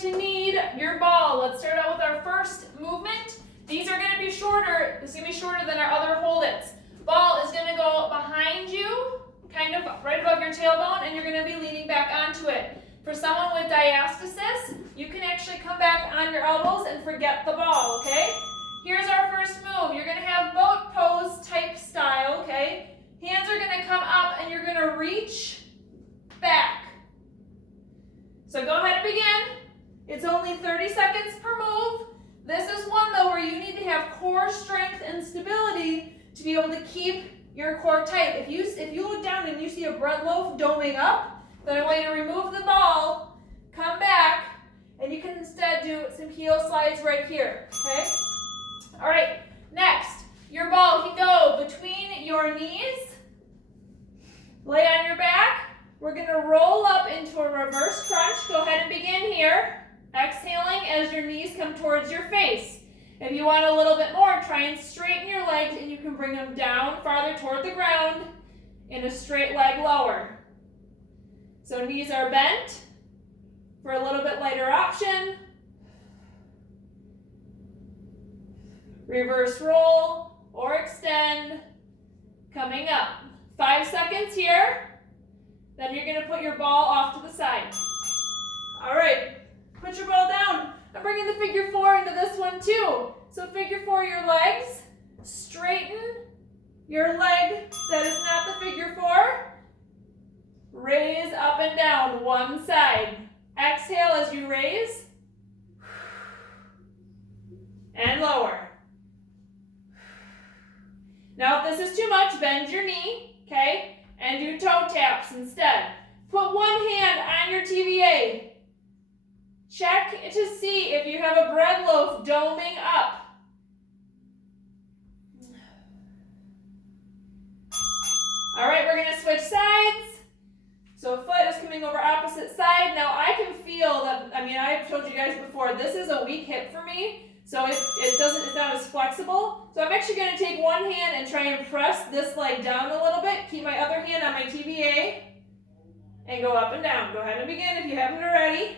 to need your ball. Let's start out with our first movement. These are going to be shorter. This is going to be shorter than our other hold-its. Ball is going to go behind you, kind of right above your tailbone, and you're going to be leaning back onto it. For someone with diastasis, you can actually come back on your elbows and forget the ball, okay? Here's our first move. You're going to have boat pose type style, okay? Hands are going to come up and you're going to reach back. So go ahead and begin. It's only 30 seconds per move. This is one, though, where you need to have core strength and stability to be able to keep your core tight. If you look down and you see a bread loaf doming up, then I want you to remove the ball, come back, and you can instead do some heel slides right here, okay? All right, next, your ball can go between your knees, lay on your back. We're gonna roll up into a reverse crunch. Go ahead and begin here, exhaling as your knees come towards your face. If you want a little bit more, try and straighten your legs and you can bring them down farther toward the ground in a straight leg lower. So knees are bent for a little bit lighter option. Reverse roll or extend. Coming up. 5 seconds here. Then you're going to put your ball off to the side. All right. Put your ball down. I'm bringing the figure 4 into this one too. So figure 4 your legs. Straighten your leg that is not the figure 4. Raise up and down one side. Exhale as you raise. And lower. Now if this is too much, bend your knee, okay? And do toe taps instead. Put one hand on your TVA. Check to see if you have a bread loaf doming up. All right, we're going to switch sides. So a foot is coming over opposite side. Now I can feel that, I've told you guys before, this is a weak hip for me. So it's not as flexible. So I'm actually going to take one hand and try and press this leg down a little bit. Keep my other hand on my TVA and go up and down. Go ahead and begin if you haven't already.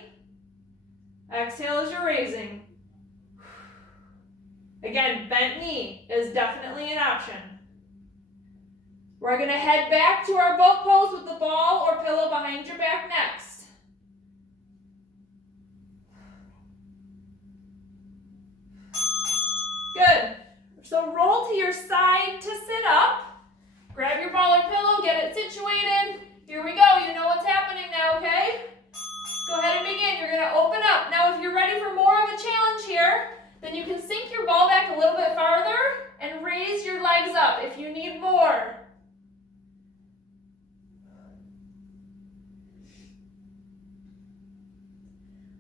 Exhale as you're raising. Again, bent knee is definitely an option. We're going to head back to our boat pose with the ball or pillow behind your back next. Good. So roll to your side to sit up. Grab your ball or pillow, get it situated. Here we go. You know what's happening now, okay? Go ahead and begin. You're going to open up. Now, if you're ready for more of a challenge here, then you can sink your ball back a little bit farther and raise your legs up if you need more.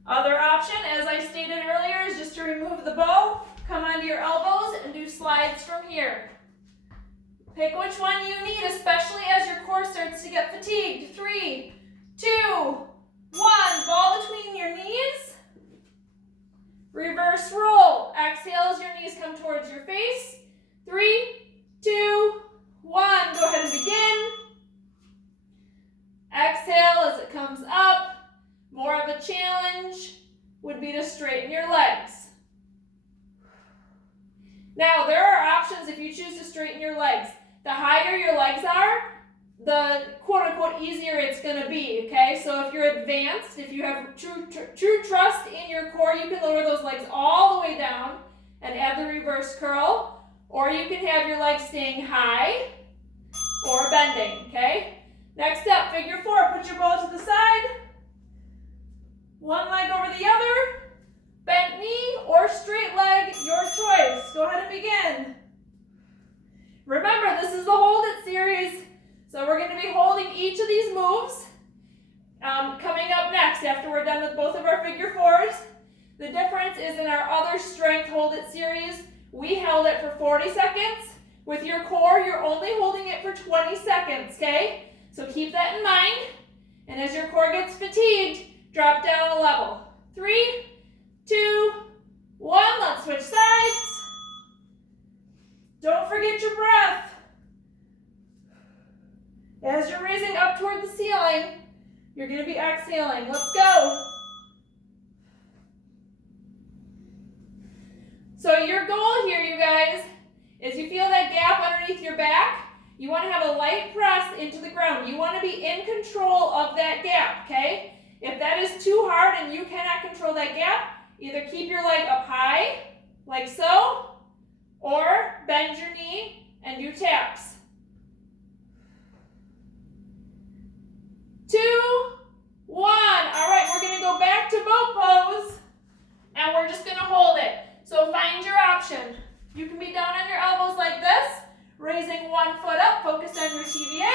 Other option, as I stated earlier, is just to remove the ball, come onto your elbows, and do slides from here. Pick which one you need, especially as your core starts to get fatigued. 3, 2, 1. Ball between your knees. Reverse roll. Exhale as your knees come towards your face. 3, 2, 1. Go ahead and begin. Exhale as it comes up. More of a challenge would be to straighten your legs. Now, there are options if you choose to straighten your legs. The higher your legs are, the quote-unquote easier it's going to be, okay? So if you're advanced, if you have true trust in your core, you can lower those legs all the way down and add the reverse curl, or you can have your legs staying high or bending, okay? Next up, figure 4. Put your ball to the side. One leg over the other, bent knee or straight leg, your choice. Go ahead and begin. Remember, this is the Hold It series, so we're going to be holding each of these moves. Coming up next, after we're done with both of our figure 4s, the difference is in our other strength Hold It series, we held it for 40 seconds. With your core, you're only holding it for 20 seconds, okay? So keep that in mind, and as your core gets fatigued, drop down a level. 3, 2, 1. Let's switch sides. Don't forget your breath. As you're raising up toward the ceiling, you're going to be exhaling. Let's go. You want to have a light press into the ground. You want to be in control of that gap, okay? If that is too hard and you cannot control that gap, either keep your leg up high, like so, or bend your knee and do taps. 2, 1. All right, we're going to go back to boat pose, and we're just going to hold it. So find your option. You can be down on your elbows like this, raising one foot up, focus on your TVA,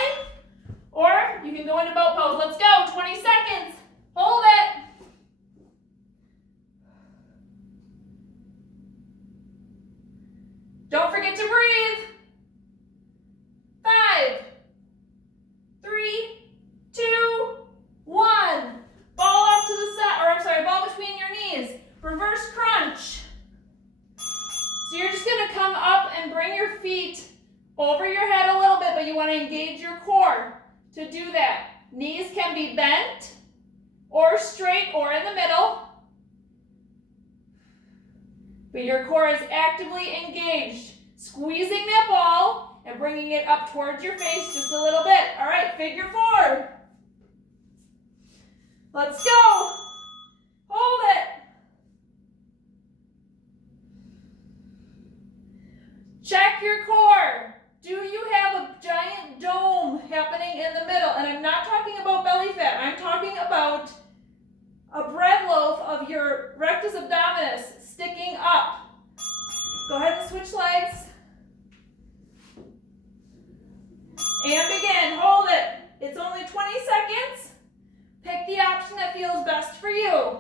or you can go into boat pose. Let's go, 20 seconds. Hold it. Don't forget to breathe. 5, 3, 2, 1. Ball off to the side, or I'm sorry, ball between your knees. Reverse crunch. So you're just going to come up and bring your feet over your head a little bit, but you want to engage your core to do that. Knees can be bent or straight or in the middle, but your core is actively engaged, squeezing that ball and bringing it up towards your face just a little bit. All right, figure 4. Let's go. Hold it. Check your core. Do you have a giant dome happening in the middle? And I'm not talking about belly fat. I'm talking about a bread loaf of your rectus abdominis sticking up. Go ahead and switch legs. And begin. Hold it. It's only 20 seconds. Pick the option that feels best for you.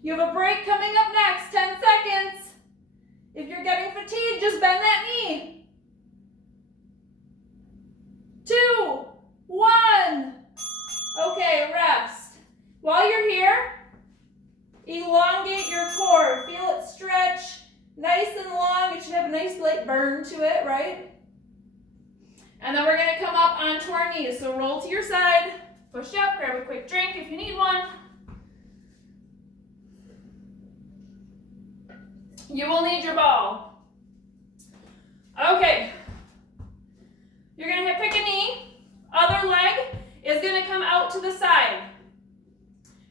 You have a break coming up next. 10 seconds. If you're getting fatigued, just bend that knee. 2, 1. Okay, rest. While you're here, elongate your core. Feel it stretch nice and long. It should have a nice light burn to it, right? And then we're going to come up onto our knees. So roll to your side, push up, grab a quick drink if you need one. You will need your ball. Okay. You're going to pick a knee. Other leg is going to come out to the side.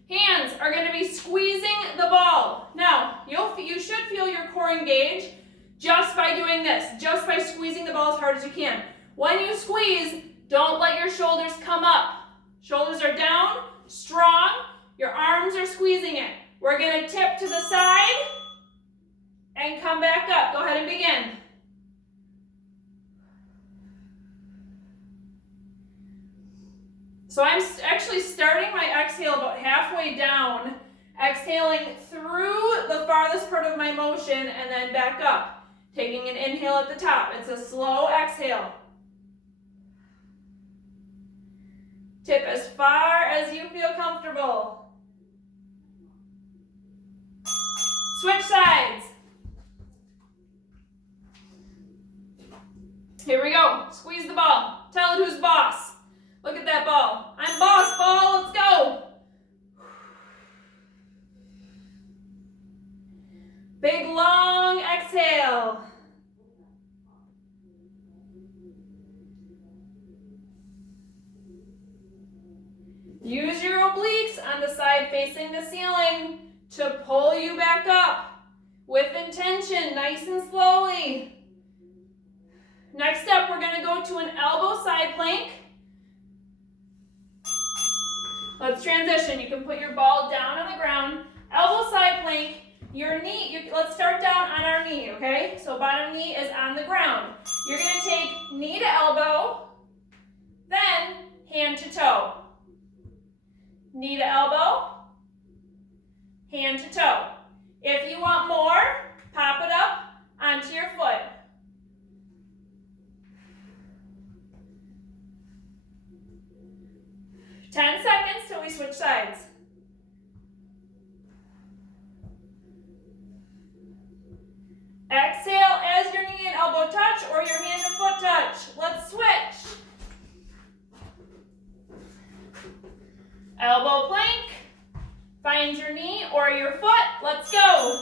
Hands are going to be squeezing the ball. Now, you should feel your core engage just by doing this, just by squeezing the ball as hard as you can. When you squeeze, don't let your shoulders come up. Shoulders are down, strong. Your arms are squeezing it. We're going to tip to the side and come back up. Go ahead and begin. So I'm actually starting my exhale about halfway down, exhaling through the farthest part of my motion and then back up, taking an inhale at the top. It's a slow exhale. Tip as far as you feel comfortable. Switch sides. Here we go. Squeeze the ball. Tell it who's boss. Look at that ball. I'm boss, ball. Let's go. Big, long exhale. Use your obliques on the side facing the ceiling to pull you back up with intention, nice and slowly. Next up, we're going to go to an elbow side plank. Let's transition. You can put your ball down on the ground. Elbow side plank. Your knee, let's start down on our knee, okay? So bottom knee is on the ground. You're going to take knee to elbow, then hand to toe. Knee to elbow, hand to toe. If you want more, pop it up onto your foot. Ten seconds till we switch sides. Exhale as your knee and elbow touch or your hand and foot touch. Let's switch. Elbow plank. Find your knee or your foot. Let's go.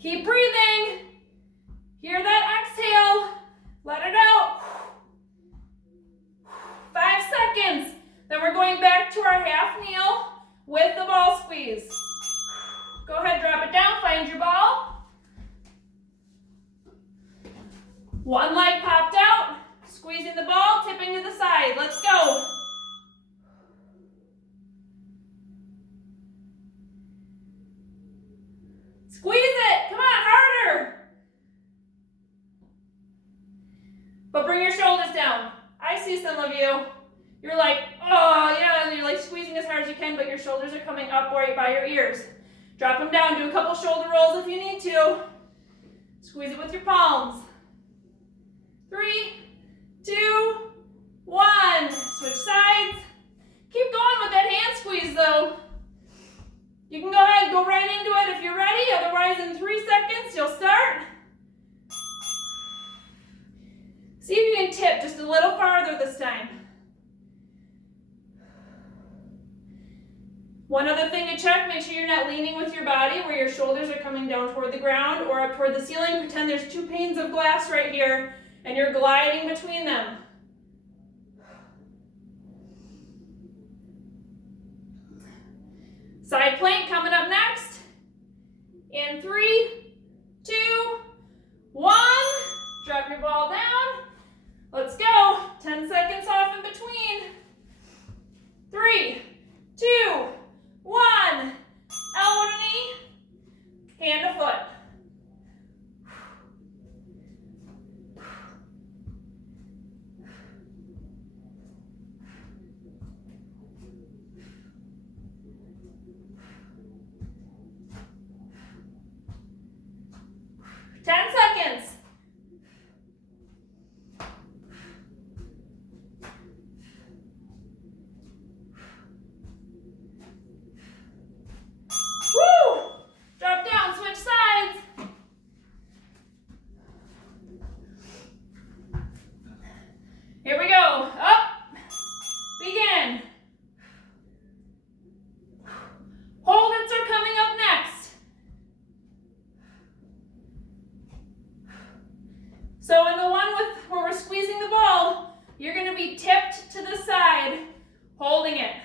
Keep breathing. Hear that exhale. Let it out. 5 seconds. Then we're going back to our half kneel with the ball squeeze. Go ahead, drop it down, find your ball. One leg popped out, squeezing the ball, tipping to the side. Let's go. Squeeze it, come on, harder. But bring your shoulders down. I see some of you. You're like, oh yeah, and you're like squeezing as hard as you can, but your shoulders are coming up right by your ears. Drop them down, do a couple shoulder rolls if you need to. Squeeze it with your palms. 3, 2, 1. Switch sides. Keep going with that hand squeeze though. You can go ahead, go right into it if you're ready. Otherwise, in 3 seconds, you'll start. See if you can tip just a little farther this time. One other thing to check, make sure you're not leaning with your body where your shoulders are coming down toward the ground or up toward the ceiling. Pretend there's 2 panes of glass right here and you're gliding between them. Side plank coming up next. In 3, 2, 1. Drop your ball down. Let's go. 10 seconds off in between. 3, 2, 1. Elbow to knee. Hand to foot. So in the one where we're squeezing the ball, you're going to be tipped to the side, holding it.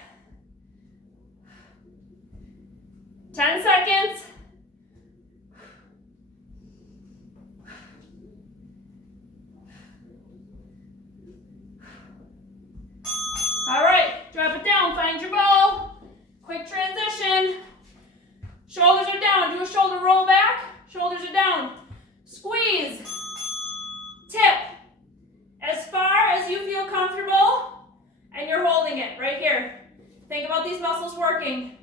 10 seconds. All right, drop it down, find your ball. Quick transition. Shoulders are down, do a shoulder roll back. Shoulders are down. Squeeze. Tip. As far as you feel comfortable, and you're holding it right here. Think about these muscles working.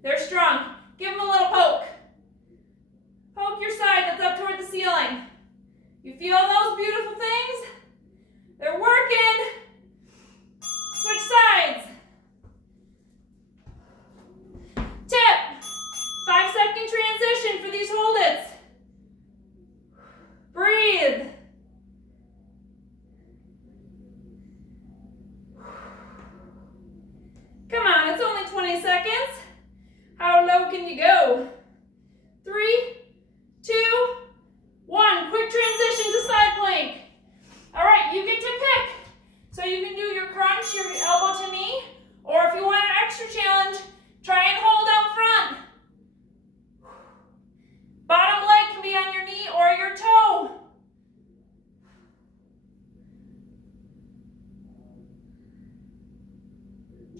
They're strong. Give them a little poke. Poke your side that's up toward the ceiling. You feel those beautiful things? They're working. Switch sides. Tip. 5-second transition for these hold its. Breathe. Come on, it's only 20 seconds. How low can you go? 3, 2, 1. Quick transition to side plank. All right, you get to pick. So you can do your crunch, your elbow to knee, or if you want an extra challenge, try and hold out front. Bottom leg can be on your knee or your toe.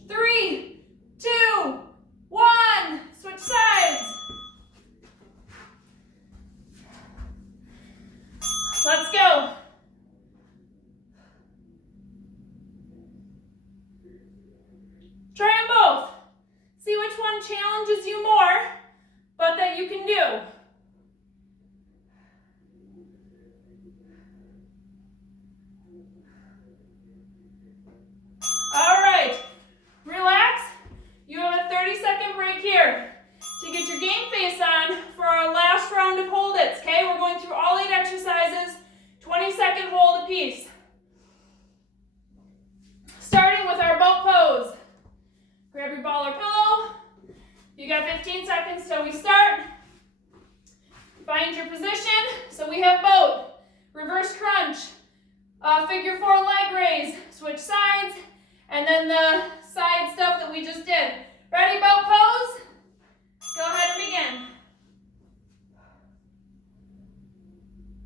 Three, 2, 1. Switch sides. Let's go. Try them both. See which one challenges you more, but that you can do. All right, relax. You have a 30-second break here to get your game face on for our last round of hold its, okay? We're going through all 8 exercises, 20-second hold apiece. Starting with our boat pose. Grab your ball or pillow. You got 15 seconds till we start. Find position. So we have both. Reverse crunch, figure 4 leg raise, switch sides, and then the side stuff that we just did. Ready, boat pose? Go ahead and begin.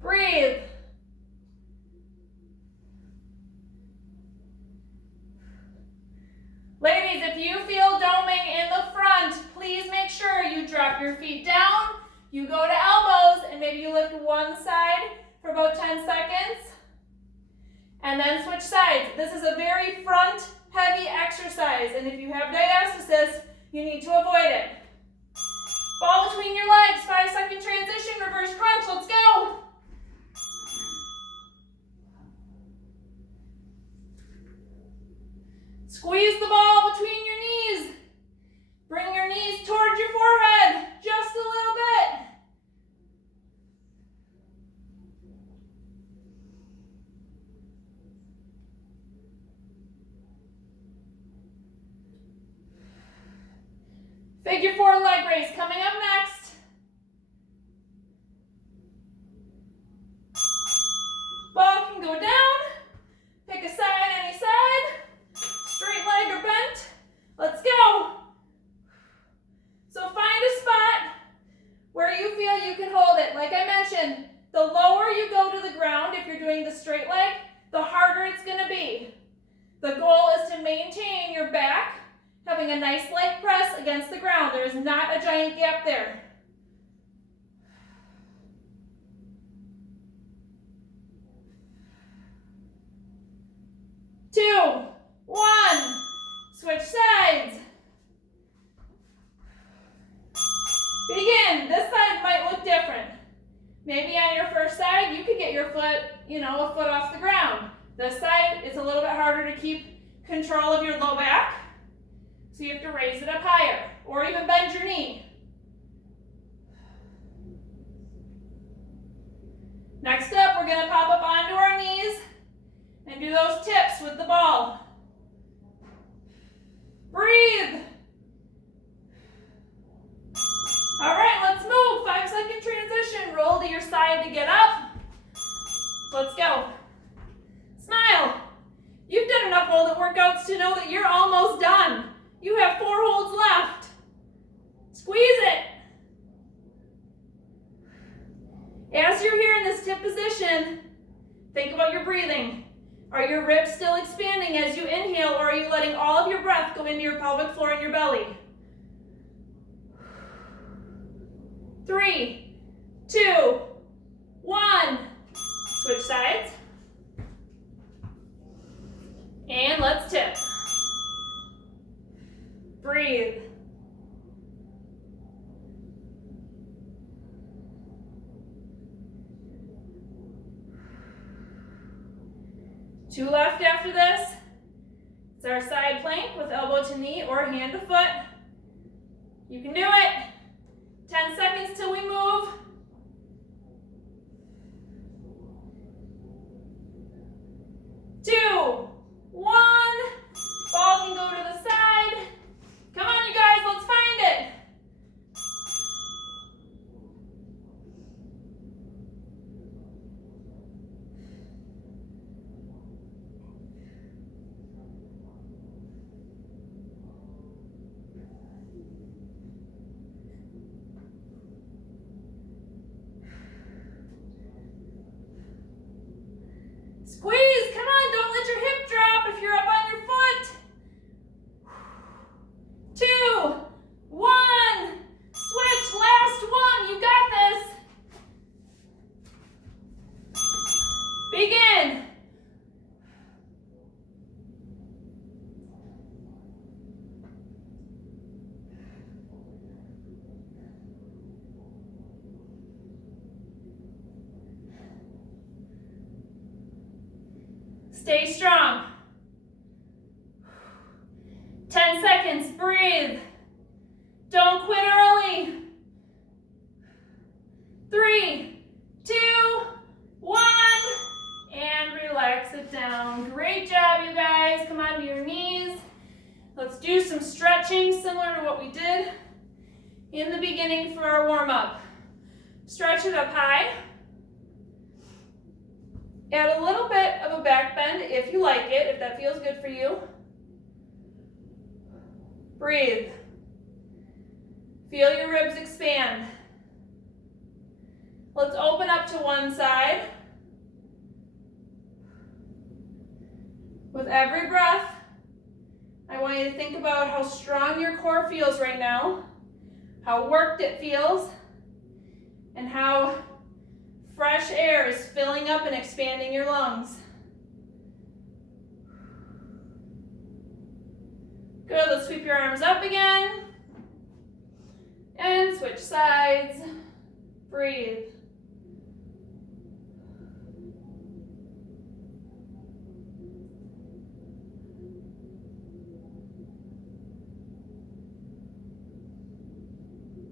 Breathe. Ladies, if you feel doming in the front, please make sure you drop your feet down, you go to elbows, and maybe you lift one side for about 10 seconds, and then switch sides. This is a very front heavy exercise, and if you have diastasis, you need to avoid it. Ball between your legs, 5-second transition, reverse crunch, let's go. Squeeze the ball between your knees. Bring your knees towards your forehead, just a little bit. Figure 4 leg raise coming up next. Ball can go down. Pick a side, any side. Straight leg or bent. Let's go. So find a spot where you feel you can hold it. Like I mentioned, the lower you go to the ground, if you're doing the straight leg, the harder it's going to be. The goal is to maintain your back, having a nice light press against the ground. There is not a giant gap there. Two, one, switch sides. Begin. This side might look different. Maybe on your first side, you could get your foot, a foot off the ground. This side, it's a little bit harder to keep control of your low back. So you have to raise it up higher, or even bend your knee. Next up, we're going to pop up onto our knees and do those tips with the ball. Breathe. All right, let's move. 5-second transition. Roll to your side to get up. Let's go. Smile. You've done enough hold it workouts to know that you're almost done. You have 4 holds left. Squeeze it. As you're here in this tip position, think about your breathing. Are your ribs still expanding as you inhale, or are you letting all of your breath go into your pelvic floor and your belly? 3, 2, 1. Switch sides. And let's tip. Breathe. Two left after this. It's our side plank with elbow to knee or hand to foot. You can do it. 10 seconds till we move. 2, 1. Ball can go to the side. Come on, you guys, let's find it. Squeeze, come on, don't let your hip drop if you're up on your foot. 2, 1, switch, last one, you got this. Begin. Stay strong. 10 seconds, breathe. Don't quit early. 3, 2, 1, and relax it down. Great job, you guys. Come onto your knees. Let's do some stretching similar to what we did in the beginning for our warm-up. Stretch it up high. Add a little bit of a back bend if you like it, if that feels good for you. Breathe. Feel your ribs expand. Let's open up to one side. With every breath, I want you to think about how strong your core feels right now, how worked it feels, and how fresh air is filling up and expanding your lungs. Good, let's sweep your arms up again. And switch sides. Breathe.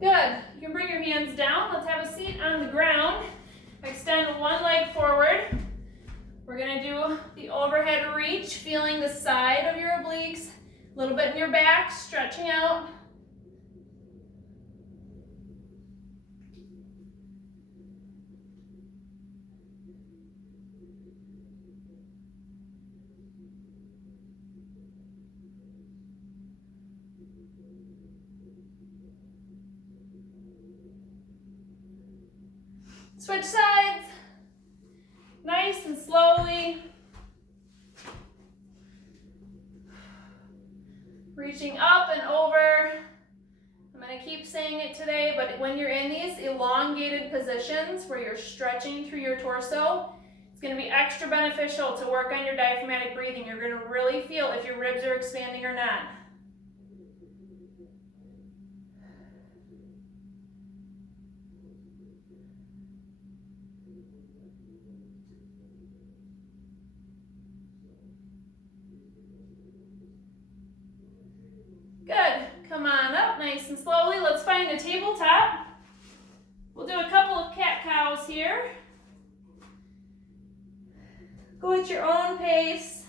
Good. You can bring your hands down. Let's have a seat on the ground. Extend one leg forward. We're going to do the overhead reach, feeling the side of your obliques, a little bit in your back, stretching out. Switch sides, nice and slowly. Reaching up and over. I'm going to keep saying it today, but when you're in these elongated positions where you're stretching through your torso, it's going to be extra beneficial to work on your diaphragmatic breathing. You're going to really feel if your ribs are expanding or not. Good. Come on up nice and slowly. Let's find a tabletop. We'll do a couple of cat-cows here. Go at your own pace.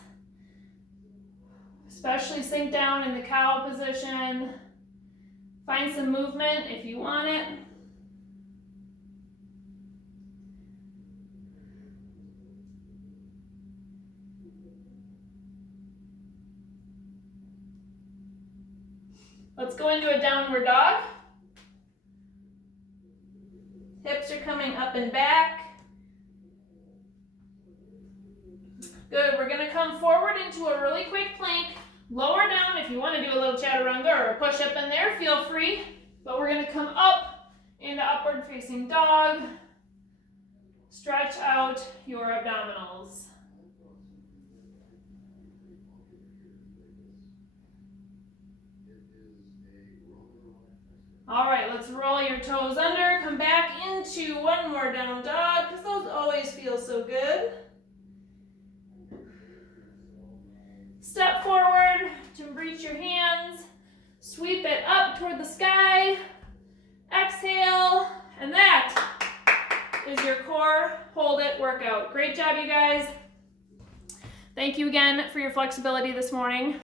Especially sink down in the cow position. Find some movement if you want it. Let's go into a downward dog. Hips are coming up and back. Good, we're gonna come forward into a really quick plank. Lower down if you wanna do a little chaturanga or a push up in there, feel free. But we're gonna come up into upward facing dog. Stretch out your abdominals. All right, let's roll your toes under. Come back into one more down dog, because those always feel so good. Step forward to reach your hands. Sweep it up toward the sky. Exhale, and that is your core hold it workout. Great job, you guys. Thank you again for your flexibility this morning.